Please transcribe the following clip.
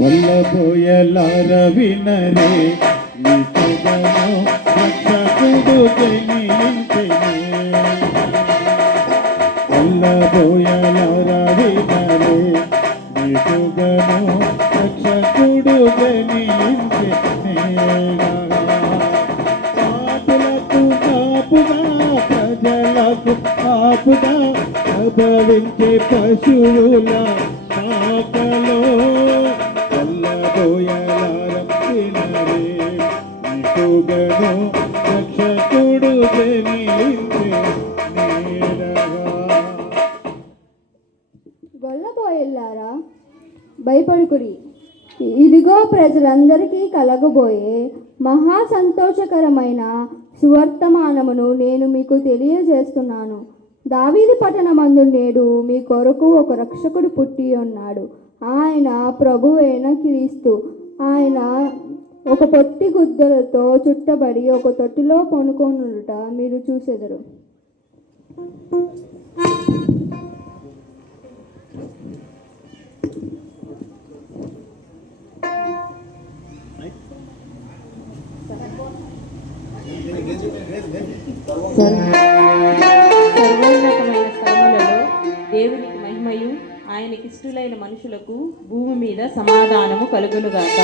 కొల్లబోయలార వినరే నీ సుగను రక్షకుడు జనించెనే కొల్లబోయలార వినరే నీ సుగను రక్షకుడు జనించెనే పాపులకు కాపుగా ప్రజలకు కాపుగా ప్రభవించే పశువుల ఆకలో కొల్లబోయలారం వినరే నికుగను రక్షకుడు జనించె నేరగా. గొల్లబోయలారా భయపడుకుడి, ఇదిగో ప్రజలందరికీ కలగబోయే మహా సంతోషకరమైన సువర్తమానమును నేను మీకు తెలియజేస్తున్నాను. దావీదు పట్టణమందు నేడు మీ కొరకు ఒక రక్షకుడు పుట్టి ఉన్నాడు. ఆయన ప్రభువైన క్రీస్తు. ఆయన ఒక పొట్టి గుద్దలతో చుట్టబడి ఒక తొట్టిలో పనుకొనుట మీరు చూసెదరు. సర్వోన్నతమైన స్థలములలో దేవునికి మహిమయు ఆయనకిష్టులైన మనుషులకు భూమి మీద సమాధానము కలుగునుగాక.